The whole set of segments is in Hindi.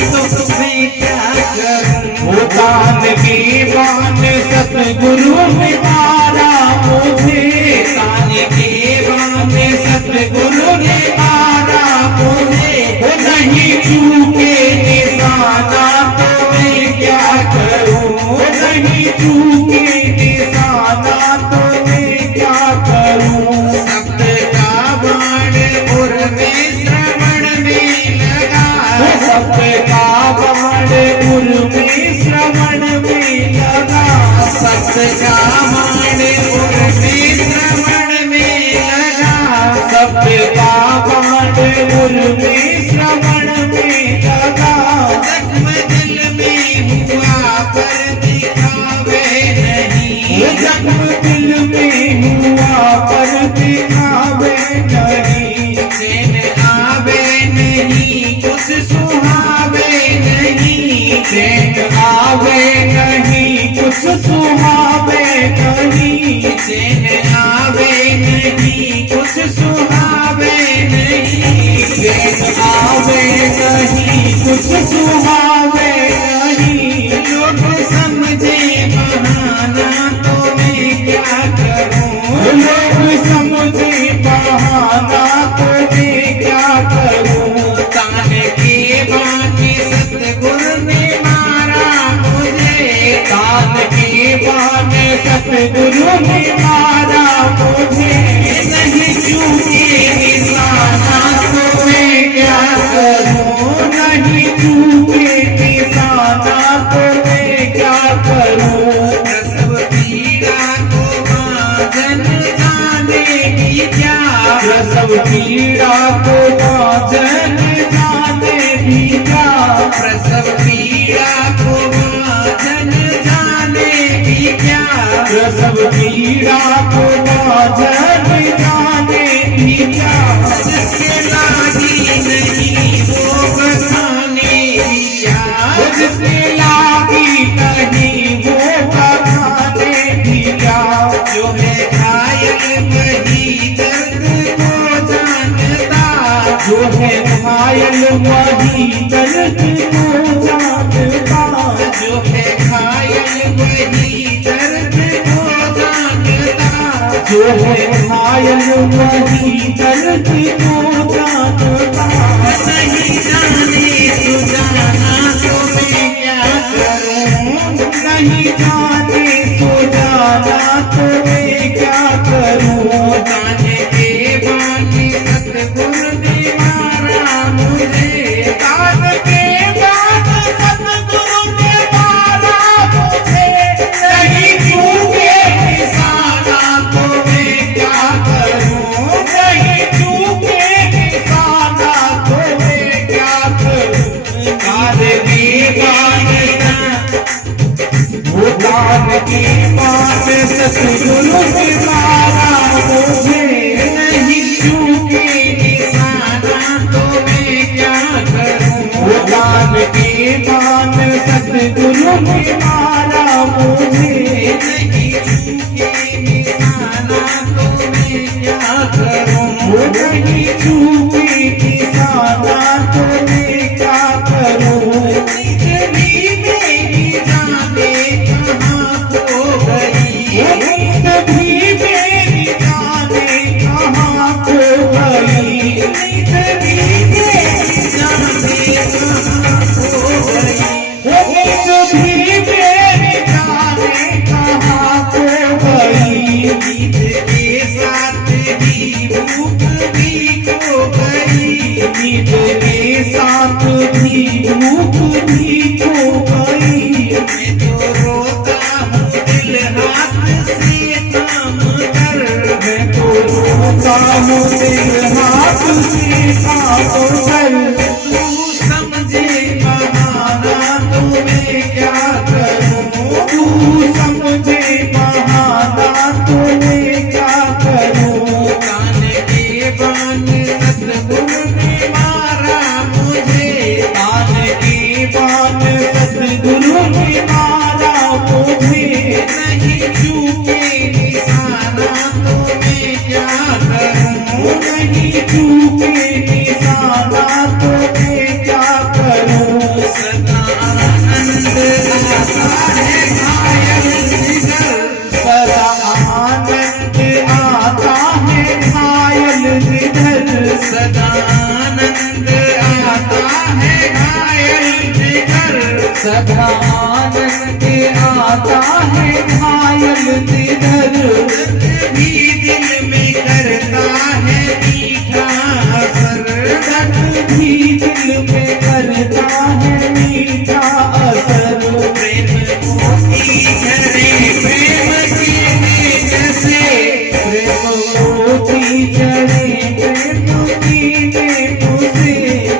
तो मैं क्या करूं। दान की बान सतगुरु ने मारा मुझे, दान के बान सतगुरु ने मारा मुझे। वो नहीं चूके निशाना तो मैं क्या करूं, नहीं चूके निशाना तो मैं क्या करूं। शब्द का बाण उर में श्रवण में लगा, शब्द का बाण उर में श्रवण में लगा, शब्द का बाण उर में श्रवण में लगा। शब्द का बाण उर में श्रवण में लगा। जख्म दिल में हुआ पर दिखावे नहीं, जख्म दिल में हुआ पर दिखावे नहीं। चैन आवे नहीं कुछ सुहावे नहीं, चैन आवे नहीं कुछ सुहावे नहीं। चैन आवे नहीं कुछ सुहावे नहीं। चैन आवे नहीं कुछ सुहावे नहीं। लोग समझे बहाना तो मैं क्या करूं। लोग समझे बहाना तो मैं क्या करूं। तान के बाकी सतगुरु ने मारा मुझे, दान की बान सतगुरु ने मारा मुझे। नहीं चूके निशाना तो मैं क्या करूं, नहीं चूके निशाना तो मैं क्या करूं। प्रसव पीड़ा को बांधन जाने की क्या, प्रसव पीड़ा को बांधन जाने भी क्या। प्रसव पीड़ा को बांधन जाने की क्या। प्रसव पीड़ा को बांधन जाने भी क्या। जिसके लागी नहीं वो बखाने की क्या, जिसने लागी नहीं वो बखाने भी क्या। जो है घायल वही दर्द को जानता, जो है घायल वही दर्द को जानता। जो है घायल वही दर्द को जानता। जो है घायल वही दर्द को जानता। नहीं जाने सुजाना तो मैं क्या करूं। नहीं जाने सो जाना तो मैं क्या करूं। दान के बाकी सतगुरु ने मारा मुझे, दान के बाद सतगुरु ने मारा मुझे। नहीं चूके निशाना तो मैं क्या करूं। नहीं चूके निशाना तो मैं क्या करूं। दान की बात वो दान की बात सतगुरु ने मारा मुझे। नहीं चूके निशाना तो मैं क्या करूं। वो दान की बात सतगुरु ने मारा मुझे। नहीं चूके निशाना तो मैं क्या करूं। वो नहीं चूके निशाना तो मैं क्या करूं। नींद भी मेरी जाने कहाँ खो गई, वो नींद भी मेरी जाने कहाँ खो गई। नींद भी मेरी जाने कहाँ खो गई। वो नींद भी मेरी जाने कहाँ खो गई। नींद के साथ ही भूख भी खो गई। नींद के साथ भी भूख भी खो गई। मैं तो रोता हूँ दिल हाथ से थाम कर, मैं तो रोता हूँ दिल हाथ से काम कर। तू समझे बहाना तो मैं क्या करूं। तू समझे बहाना तो मैं क्या करूं। कान के बान सतगुरु ने मारा मुझे, दान की बात सतगुरु ने मारा मुझे। नहीं चूके निशाना तो मैं क्या करूं। नहीं चूके निशाना है घायल जिगर, सदा आनंद आता है घायल जिगर, भी दिल में करता है मीठा असर, दर्द भी दिल में करता है मीठा असर। प्रेम मोती झरे प्रेम के नेत्र से, प्रेम मोती झरे प्रेम की नेत्र से,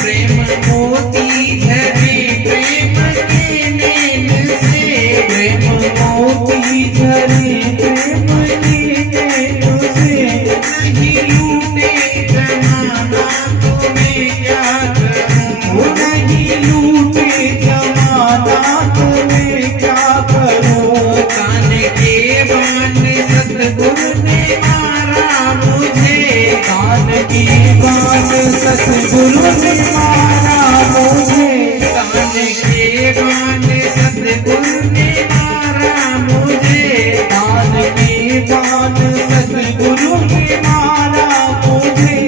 प्रेम मोती झरे प्रेम के नेत्र से, प्रेम मोती झरे प्रेम की नेत्र से। नहीं लूटे जमाना तो मैं क्या करूं, वो नहीं लूटे जमाना तो मैं क्या करूं। कान के बाण सतगुरु ने मारा मुझे, कान की बात सतगुरु ने मारा मुझे, कान के बाण सतगुरु ने मारा मुझे, कान की बात सतगुरु ने मारा मुझे।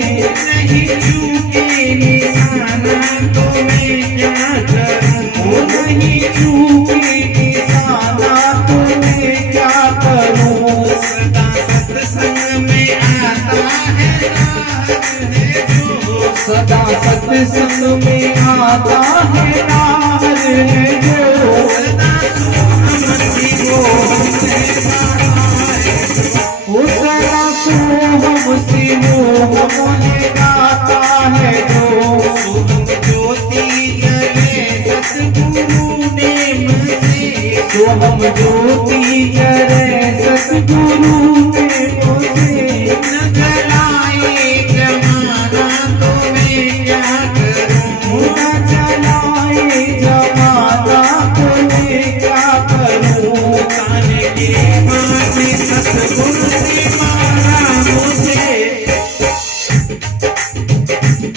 नहीं चूके निशाना तो मैं क्या करूं, वो नहीं चूके निशाना तो मैं क्या करूं। सदा सत्संग में आता है राहत है जो, सदा सत्संग में आता है नार है जो, सदा सोहम शिवोहम वो सदा सोहम शिवोहम है गाता है जो। सोहम ज्योति जले सतगुरु नेम से, सोहम ज्योति जरे सतगुरु ने मुझे। न जलाए जमाना तो मैं क्या करूं, न चलाए जमाना तो मैं क्या करूं। कान के बाण सतगुरु ने मारा मुझे,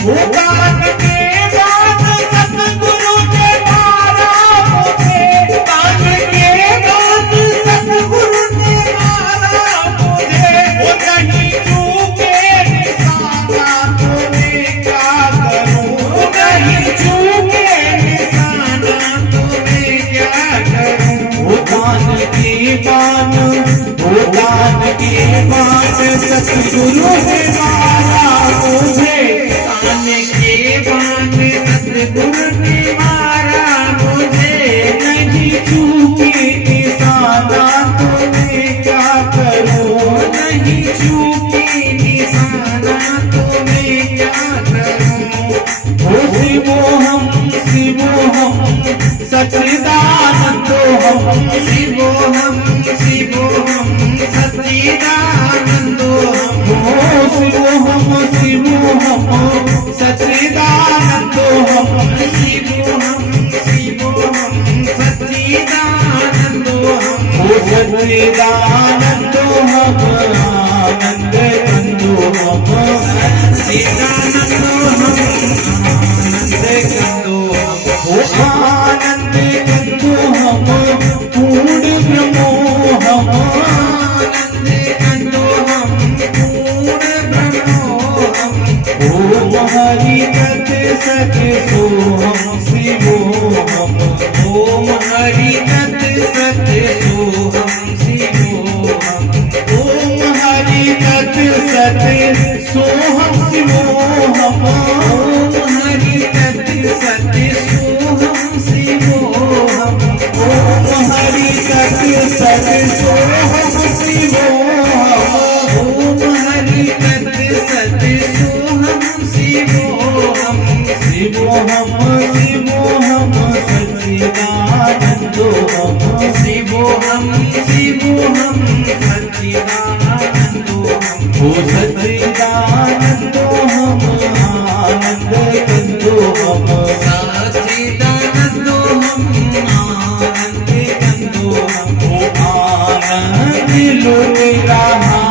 वो कान के बाद सतगुरु ने मारा मुझे, कान के बाण सतगुरु ने मारा मुझे, वो नहीं चूके निशाना तो मैं क्या करूं। नहीं चूके निशाना तो मैं क्या करूं, वो कान की बान, वो कान की बान सतगुरु ने मारा मुझे। कान के बाण सतगुरु ने मारा मुझे, नहीं चूके निशाना तो मैं क्या करूं। नहीं चूके निशाना तो मैं क्या करूं, वो शिवोहम शिवोहम सच्चिदानंदो हम। शिवोहम शिवोहम सच्चिदानंदो हम, ओ शिवोहम शिवोहम सच्चिदानंदो हम। शिवोहम शिवोहम सच्चिदानंदो हम, ओ सच्चिदानंदो हम आनंद कंदो हम। सच्चिदानंदो हम आनंद कंदो हम, ओ आनंद कंदो हम पूर्ण ब्रह्मो हम। आनंद कंदो हम पूर्ण ब्रह्मो हम, ओम हरि तत् सत सोहम शिवोहम। ओम हरि तत् सत सोहम शिवोहम, ओम हरि तत् सत सोहम शिवोहम। ओम हरि तत् सत सोहम शिवोहम, ओम हरि तत् सत सोहम शिवोहम। ओम हरि तत् सत सोहम शिवोहम, शिवोहम शिवोहम सच्चिदानंदो हम। शिवोहम शिवोहम सच्चिदानंदो हम, ओ सच्चिदानंदो हम आनंद कंदो हम। सच्चिदानंदो हम आनंद कंदो हम, ओ आनंद लुट रहा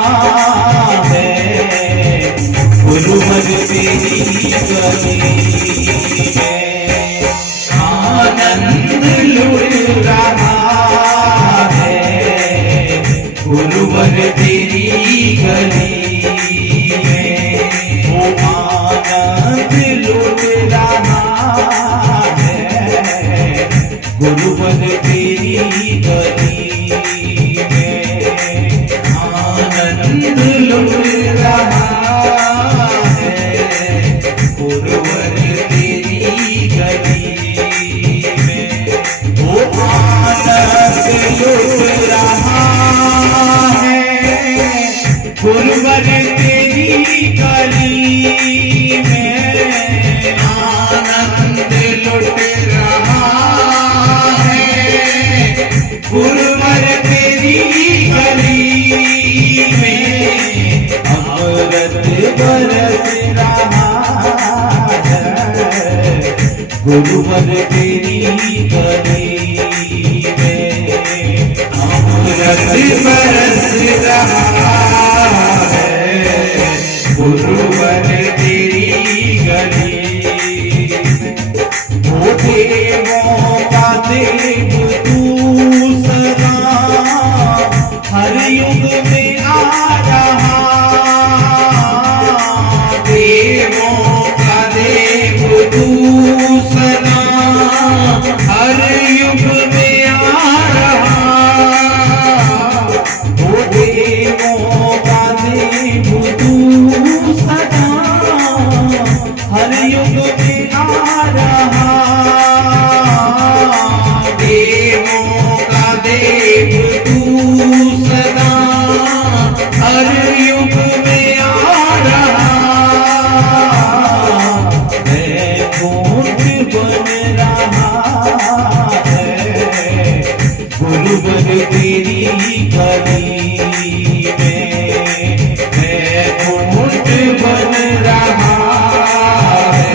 है गुरुवर तेरी गली में। आनंद लुट रहा है गुरुवर तेरी गली गुरुवर तेरी गली में आनंद लुट रहा है। गुरुवर तेरी गली में वो आनंद लुट रहा है। गुरुवर तेरी गली में आनंद लुट रहा है। गुरुवर तेरी गली में अमृत बरस रहा है। गुरुवर तेरी गली में अमृत बरस रहा है। गुरुवर तेरी गली वो देवों का देव तू सदा हर युग में आ रहा। देवों का देव तू सदा हर युग में आ रहा। वो देवों का देव तू सदा हर युग में आ रहा। देवों का देव तू सदा हर युग में आ रहा। वैकुंठ बन रहा है। गुरुवर तेरी गली में वैकुंठ बन रहा है।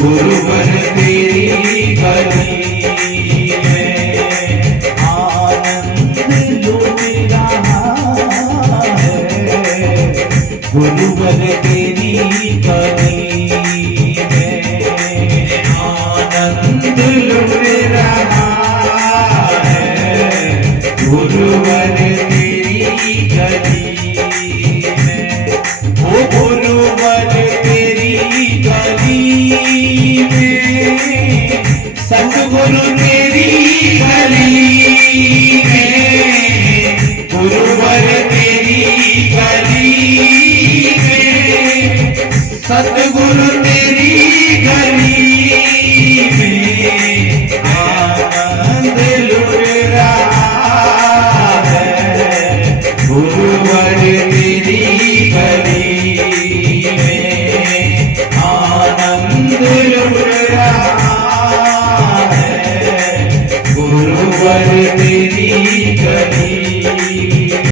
गुरुवर तेरी गली में आनंद लुट रहा है। गुरुवर तेरी गली में आनंद लुट रहा है। गुरुवर तेरी गली में ओ गुरुवर तेरी गली में सतगुरु तेरी गली में गुरुवर तेरी गली में सतगुरु तेरी गली